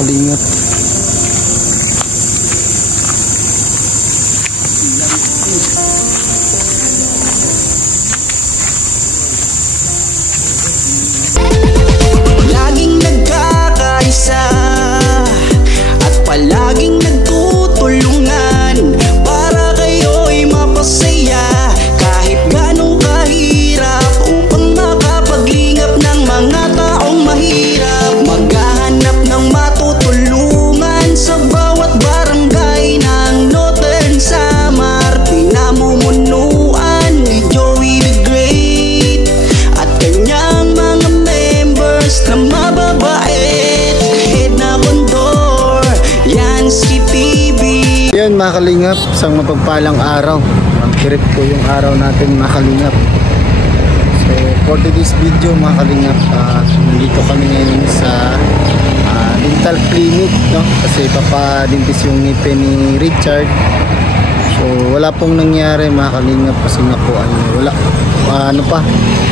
kalingap. Laging nagkakaisa at palaging nagtutulungan para kayo'y mapasaya kahit ganong kahirap upang makapaglingap ng mga taong mahirap. Maghahanap ng matutulungan sa bawat barangay ng Northern Samar. Pinamumunuan ni Joey the Great at kanyang mga members na mababait. Head na kondor, Yansky TV. Yan mga kalingap, isang mapagpalang araw. Mag-trip po yung araw natin mga kalingap. So for today's video mga kalingap, nandito kami ngayon sa dental clinic, no? Kasi papadintis yung ngipin ni Richard. So wala pong nangyari mga kalingap kasi nga po wala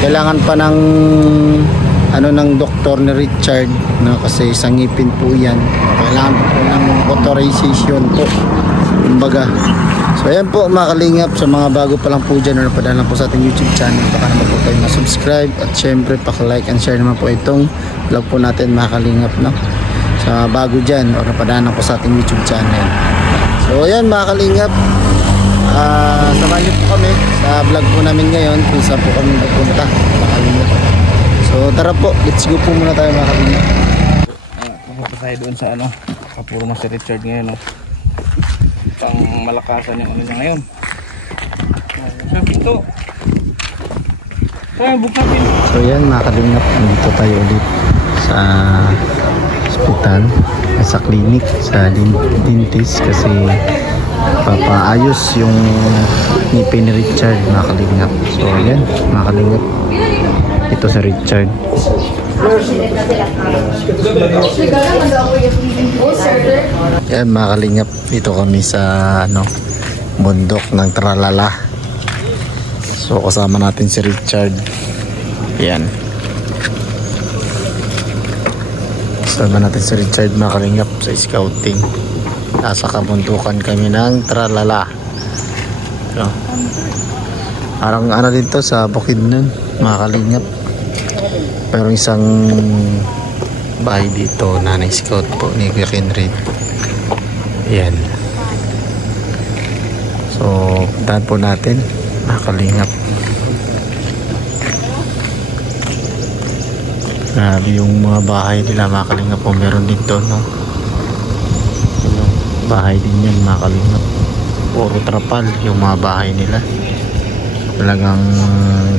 kailangan pa ng ng doktor ni Richard, no? Kasi isang ngipin po yan, kailangan po ng authorization po kumbaga. So ayan po mga kalingap, sa mga bago pa lang po dyan o napadaan lang po sa ating YouTube channel, baka naman po tayo na-subscribe at syempre like and share naman po itong vlog po natin mga kalingap, no? Sa bago dyan o napadaan lang po sa ating YouTube channel. So ayan mga kalingap, samahan niyo po kami sa vlog po namin ngayon kung saan po kami pupunta mga kalingap. So tara po, let's go po muna tayo mga kalingap. Pupunta tayo doon sa kapuro mo si Richard ngayon, no? Pang malakasan yung niya ngayon. Sabi ito. Bukatin. So yan mga kalingap, nandito tayo ulit sa hospital, sa clinic, sa dentist kasi papaayos yung ngipin ni Richard mga kalingap. So yan mga kalingap, ito si Richard. Yan mga kalingap, dito kami sa bundok ng Tralala. So kasama natin si Richard. Yan, kasama natin si Richard mga kalingap sa scouting. Nasa kabundukan kami ng Tralala, no? Parang dito sa Bukidnon mga kalingap. Pero isang bahay dito na scout po ni Kuya Kenrid. Yan. So puntahan po natin mga kalingap. Grabe yung mga bahay nila mga kalingap po. Meron dito, no? Bahay din yan mga kalingap. Puro trapal yung mga bahay nila. Talagang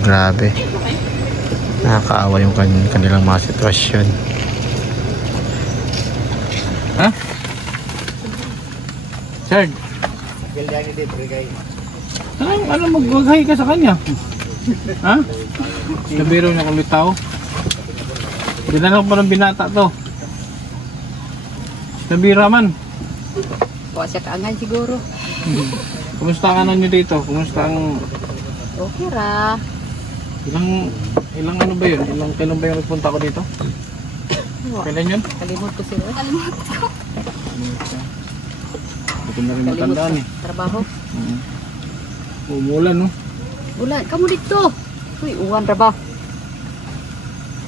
grabe, nakakaawa yung kanilang mga sitwasyon. Ha? Richard, ano magwaghay ka sa kanya? Ha? Nabiro niya kung tao. Dinala ko pa ng binata to. Nabira man. Kuha siya kaangan siguro. Kumusta ka na nyo dito? Kumusta ang... Okay ra. Ilang ba yun? Kailan ba yung nagpunta ko dito? Kailan yun? Kalimot ko siya. Kalimot ko. Ito na rin matandaan eh. Trabaho. Umulan, no? Ulan. Kamu dito. Uy, uwan ra ba?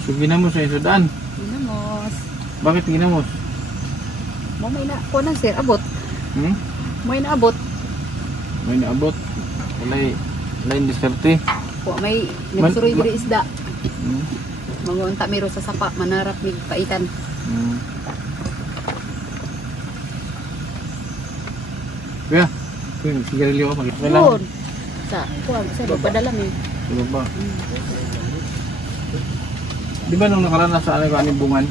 So ginamos sa isodaan. Ginamos. Bakit ginamos? May na. Kuha na sir. Abot. May naabot. May naabot. Wala yung diskarte. Kuha may nagsuroy diri isda. Mangunta miro sa sapa. Manarap mig paitan. Kuya, nagsigarilyo ka. Doon. Kuha, sa padala mo. Diba ba? Di ba nung nakaraan nasa Anibungan?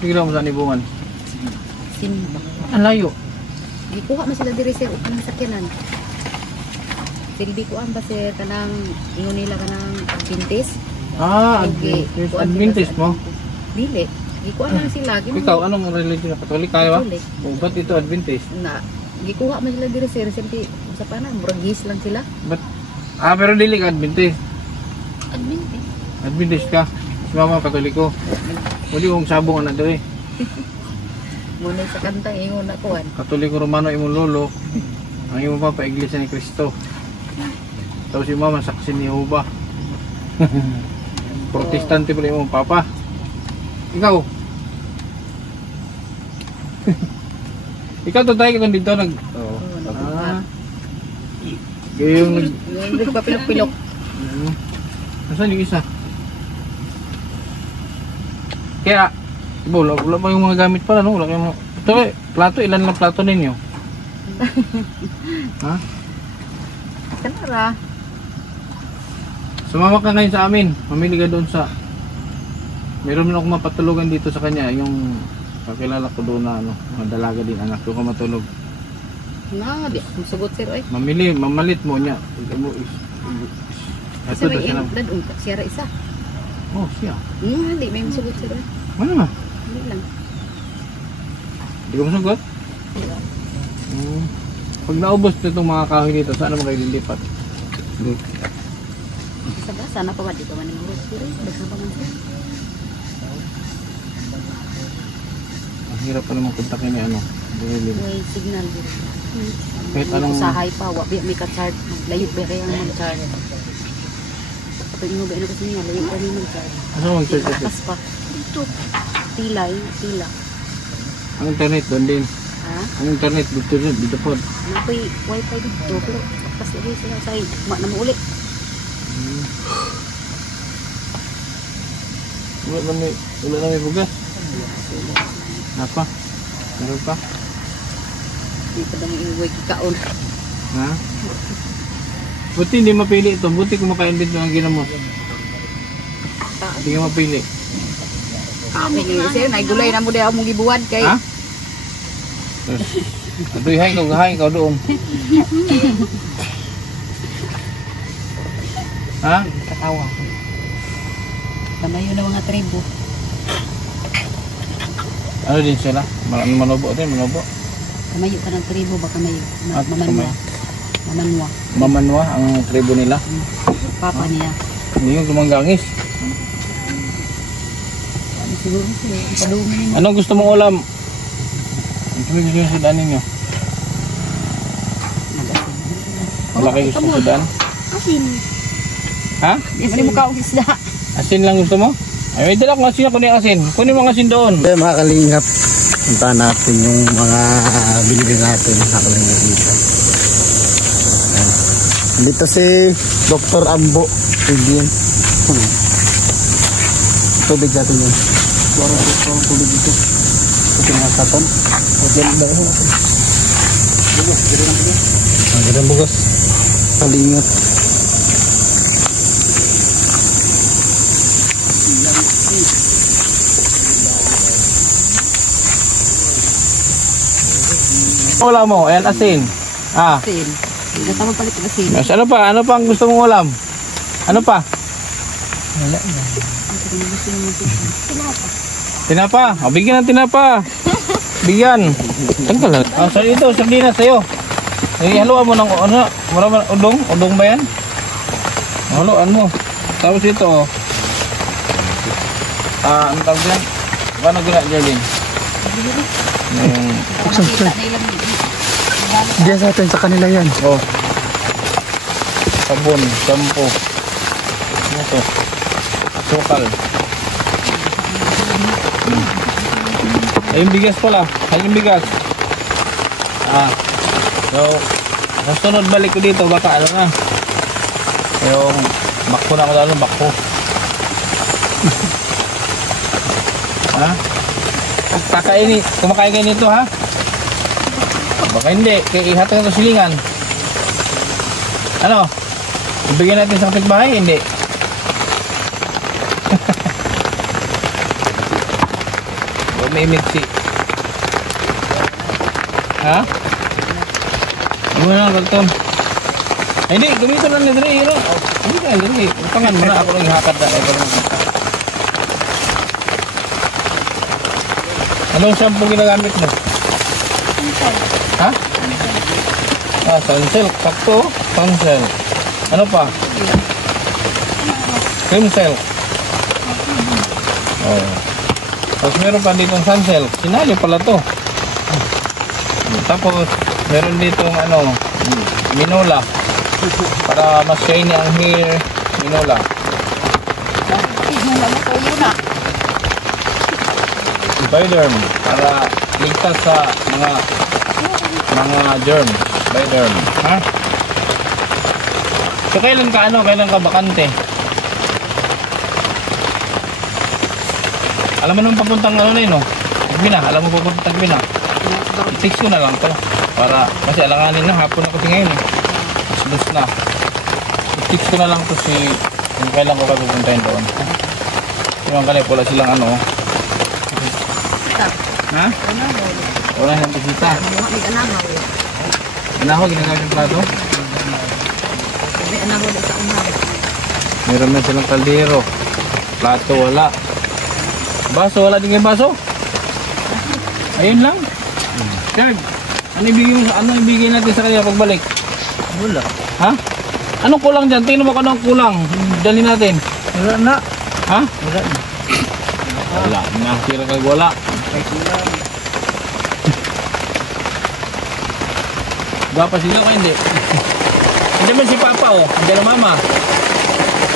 Tignan mo sa Anibungan? Simba. Ang layo. Gikuha mo sila diri sir upang sakyanan. Silbi ko ang ba sir kanang ingon nila kanang Adventist. Adventist mo? Dili. Gikuha lang sila. Ikaw anong religion? Katolik kayo ba? O ba't ito Adventist? Na gikuha man sila diri sir simply sa pana murag gis lang sila. But pero dili ka Adventist. Adventist ka. Si mama Katoliko. Wali kong sabong na diri. Muna sa kanta, ingon na kuhan. Katoliko Romano imong lolo, ang imong papa Iglesia ni Cristo. Tapos si mama saksi ni Jehovah. Protestante pala imong papa. Ikaw? Ikaw to tayo kung dito nag... Oo, Ah. Kaya yung nag... Yung papilok-pilok. Nasaan yung isa? Kaya, wala pa yung mga gamit pala, no? Wala kayong mga... Ito eh, plato, ilan lang plato ninyo? Ha? Kanara. Sumama ka ngayon sa amin. Mamili ka doon sa... Meron mo akong mapatulugan dito sa kanya. Yung kakilala ko doon na ano, mga dalaga din anak. Doon ka matulog. Na, di. Sugot sir, oy. Mamili, mamalit mo niya. Kasi Ito may siya na. dadong siyara isa. Oh, siya. Hindi, may sugot sir, oy. Ano na? Hindi lang. Hindi ko masagot? Pag naubos na itong mga kahoy dito, saan naman kayo lilipat? Sana pa ba dito man yung urus sir? Basta pa man sir. Ang hirap pa naman kontakin ni ano. May signal dito. Kahit anong... Usahay pa, wabi may ka-chart. Layot ba kaya ang mag-chart? Kapag mo ba ano kasi niya, layot pa niya mag-chart. Ano mag-search ito? Takas pa. Dito. Tila, yung tila. Ang internet doon din. Ha? Ang internet dito po. Napoy wifi dito, pero takas lagi sila sa na mo uli. Wala na may bugas. Apa? Meron pa? Hindi pa daw iuwi kikaon. Ha? Buti hindi mapili ito. Buti kumakain din ang ginamos. Hindi ka mapili. Sir, naigulay na mo daw mong gibuwad kay. Ha? Aduhay ka doon. Ha? Katawa ko. Kamayo na mga tribo. Ano din sila? Manobo din, manobo. Kamayo ka ng tribo, baka may At mamanwa. Mamanwa. Mamanwa ang tribo nila. Papa niya. Hindi yung gumanggangis. Ano siguro sir, padungan niya. Anong gusto mong ulam? Ang gusto yung sudan ninyo? Wala kayo gusto mong sudan? Asin. Ha? Hindi mo kaong isda. Asin lang gusto mo? Ay, may dala ko asin ako ni asin. Kunin mo ang asin doon. Okay, mga kalingap, punta natin yung mga binili natin mga kalingap dito. Ayan. Dito si Dr. Ambo Indian. Tubig natin yun. Parang tubig dito. Ito yung mga katon. Magandang bugas. Kalingap. Wala mo, ayan asin. Ah. Asin. Hindi tama palit ng asin. Mas ano pa? Ano pa ang gusto mong ulam? Ano pa? Wala na. Tinapa. O, bigyan ng tinapa. Bigyan. Saan ka lang? Ah, so ito, sardinas sa'yo. Haluan mo ng ano? Marami udong? Udong ba yan? Haluan mo. Tapos ito, oh. Ano tawag yan? Paano gina, Jerlyn? Diyan sa atin sa kanila yan. Oh. Sabon, shampoo. Ano to? Sukal. Ay, yung bigas pala. Ay, yung bigas. So, sa sunod balik ko dito, baka ano na. Yung bakko na ako lalo, bakko. Ha? Kumakain kayo nito, ha? Baka hindi, kaya ihati na ito silingan. Ano? Ibigyan natin sa kapitbahay, hindi. Huwag may mixi. Ha? Ano na, Galton? Ay, hindi, gamitin lang nito rin, hero. Hindi ka, hindi. Utangan mo na, ako lang ihakad na. Anong shampoo ginagamit mo? Ha? Sunsilk. Sakto. Sunsilk. Ano pa? Cream silk. Oh. Tapos meron pa ditong sunsilk. Sinali pala to. Tapos, meron ditong ano, minola. Para mas shiny ang hair, minola. Bioderm, para ligtas sa mga germ. Bioderm, ha? So kailan ka bakante? Alam mo naman papuntang ano na yun, no? Tagbina, alam mo papuntang Tagbina. I-text ko na lang to. Para, kasi alanganin na, hapon na kasi ngayon eh. Mas na. I-text ko na lang to kung kailan ko kayo pupuntahin doon. Yung kalip, wala silang ano. Ha? Wala silang bisita. Anahaw, ginagamit yung plato? Meron na silang kaldero. Plato wala. Baso, wala din yung baso? Ayun lang. Third, ano ibigay natin sa kanya pagbalik? Wala. Ha? Anong kulang dyan? Tingnan mo kung anong kulang. Dali natin. Wala na. Ha? Wala na. Wala. Nakasira kag wala. Gapa sila ka hindi? Hindi man si Papa oh. Hindi na Mama.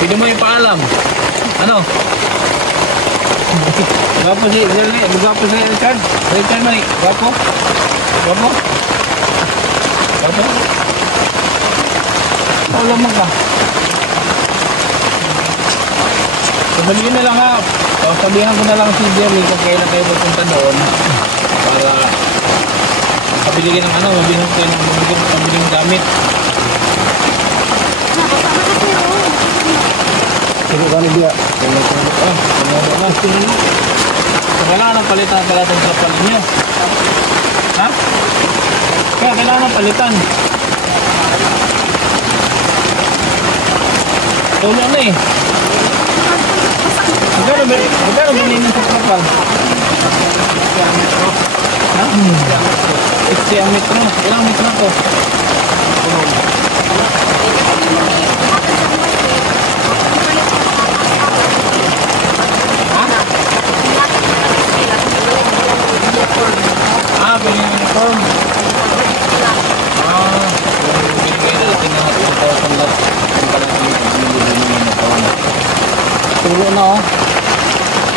Pwede mo ipaalam. Ano? Gwapo si Richard. Gwapo si Richard. Richard man eh. Gwapo. Gwapo. Gwapo. Wala mo ka. Sabihin na lang ha. Sabihan ko na lang si Jerry kung kailan kayo pupunta doon. Para mabili ng ano. Mabili ng gamit. Sige kami dia. Kailangan ng palitan pala itong trapal ninyo. Ha? Kaya kailangan ng palitan. Tulong na eh. Magkano bilhin sa trapal? Ha? 60 ang metro. Ilang metro to? Pwede yung uniform. Binigay natin na 2,000 lot. Yung pala kami binigay naman na taon. Tulo na oh.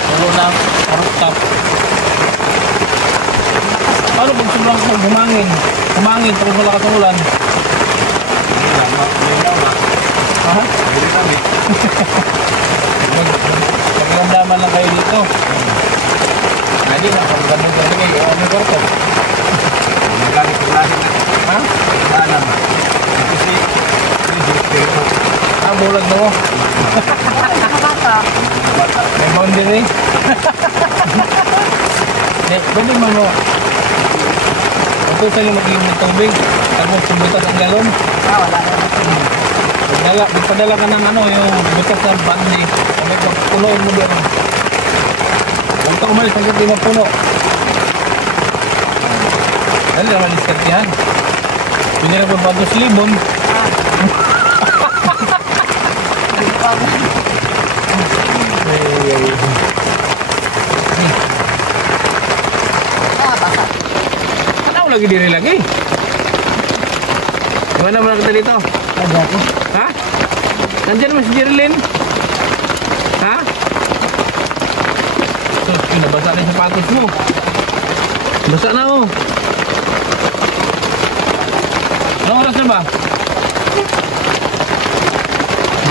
Tulo na. Rooftop. Paano pag sobrang humangin? Humangin, tapos wala katululan. Ha? Magandama lang kayo dito. Hindi na, pag ganun ka rin eh, ano ko ito? Magalit ko lang na. Ha? Wala naman. Kasi, bulag na mo. May boundary. Pwede mo ito sa'yo mag-inom ng tubig. Tapos butas ang galon. Wala naman. Magpadala ka ng ano, yung butas ng bandi. Punuin mo din. Huwag ka umalis hanggang di mapuno. Dali naman iskartihan. Pwede na po bagos libon. Ano lagi diri lagi? Gimana mo kita dito? Ada ko. Ha? Nandiyan mo si Jerilyn? Ha? Sus, pinabasa na yung sapatos mo. Basa na mo. Anong oras na ba?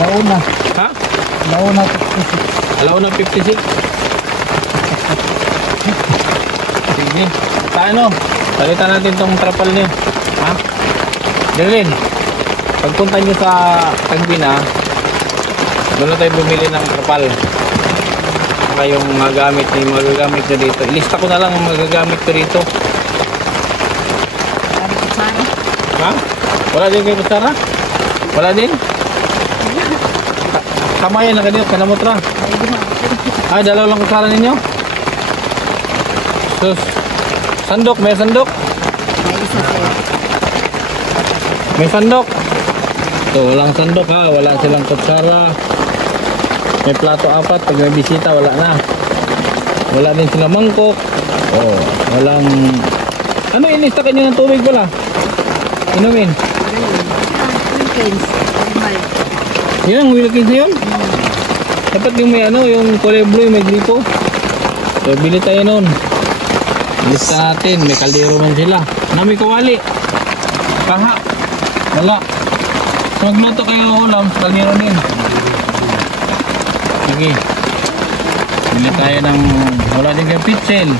Launa. Ha? Launa. Alauna 56. Sige. Paano? Palitan natin tong trapal niyo. Ha? Jerilyn, pagpunta nyo sa Tagbina, doon na tayo bumili ng trapal. Saka yung magagamit nyo dito. Ilista ko na lang ang magagamit ko dito. Ha? Wala din kayo kutsara? Wala din? Kamayan na kanyo, kanamotra. Ay, dalaw lang kutsara ninyo? Sus. Sandok, may sandok? May sandok? Ito, walang sandok ha. Wala silang kutsara. May plato 4. Pag may bisita, wala na. Wala din silang mangkok. Oh, walang Ano inista ka nyo ng tubig pala? Inumin. Wilkins. Normal. Yun ang Wilkins na yun? Dapat yung may ano, yung kulay blue, may gripo. So, bili tayo nun. Lista natin, may kaldero man sila. May kawali. Kaha. Wala. So, magluto kayo ng ulam sa kaldero din. Sige. Bili tayo ng, wala din kayo pitchel.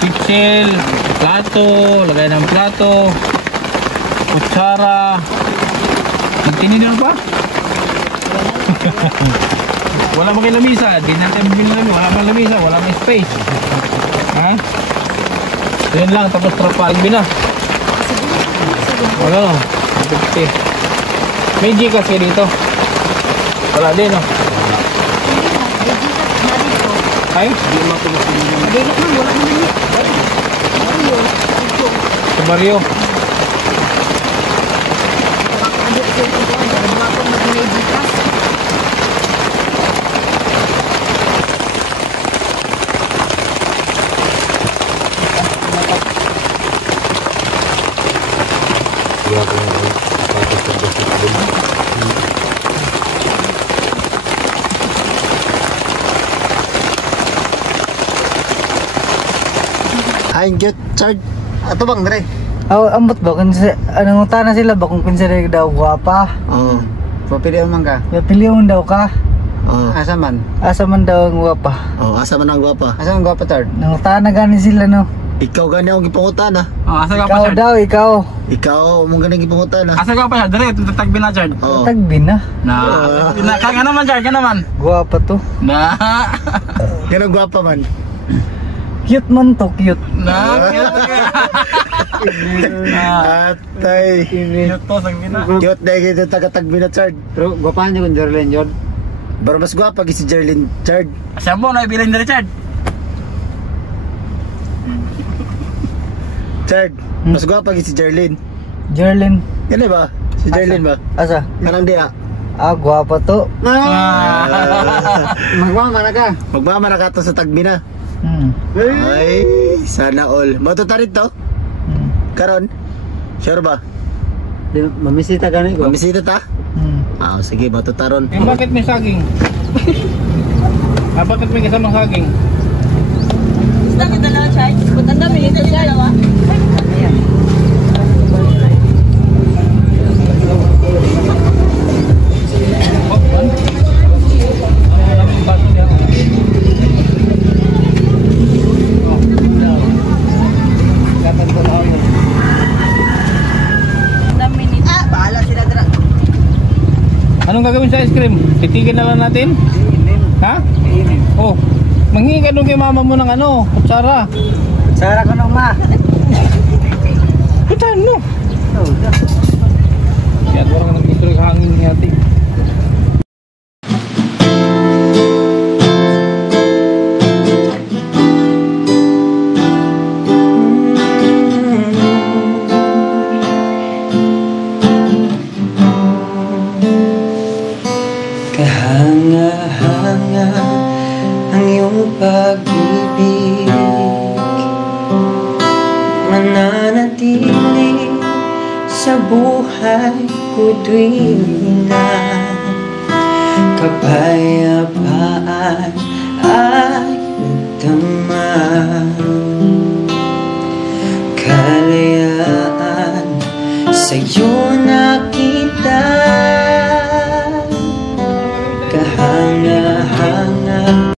Pitchel, plato, lagay ng plato, kutsara. Magtinidor pa? Wala ba kayo lamisa? Di natin binilami. Wala ba lamisa? Wala ba space? Ha? So yun lang. Tapos trapal. Bina. Wala no? 50. May Gcash kayo dito? Wala din no? Ay? Madilit man, wala naman niya. Sa baryo. Ado siya ito doon. Nagagawa ko mag-delay Gcash. Ay, cute, Chard. Ato bang, Dre? Ambot ba? Anong tana sila ba kung consider daw guwapa? Oo. Papilihan man ka? Pilihan daw ka? Oo. Asa man? Asa man daw ang guwapa? Oo, asa man ang gwapa? Asa man gwapa, Chard? Nang tana gani sila no? Ikaw gani akong gipangutan, ha? Oh, asa ka pa, Ikaw Chard? daw, ikaw. Ikaw, mong ganang gipangutan, ha? Asa ka pa, Chard? Dali, tatagbi na, Chard. Oo. Tagbin na. Kaya nga naman, Chard, kaya naman. Guwapa to. Na. Ganang gwapa man. Cute man to, cute. Atay. Cute to, sagbi na. Cute na yung tagatagbi na, Chard. Pero guwapa niya kung Jerlyn yun. Pero mas gwapa si Jerlyn, Chard. Siya mo, naibilin na, Chard. Chard, mas gwapa si Jerlyn. Jerlyn. Yan ba? Si Jerlyn ba? Asa? Kanang dia. Guwapa to. Magmama na ka. Magmama na ka to sa tagbi na. Ay, sana all. Matutarit to? Karon? Sure ba? Mamisita gani ko. Mamisita ta? Ah, sige, matutaron. Yung bakit may saging? Bakit may kasamang saging? Bakit dalawa, Chad? Ba't ang dami nito, Chad? Dami nito. Bahala sila dra. Anong gagawin sa ice cream? Titigin na lang natin? Ha? Oh, manghingi ka doon kay mama mo ng ano, kutsara. Sara ka nung ma. Putan mo. Yan, parang nag-gusto yung hangin ni ate. Kahanga-hanga ang iyong pag-ibig, mananatili sa buhay ko tuwing na kapayapaan ay nagdamag. Kalayaan sa'yo nakita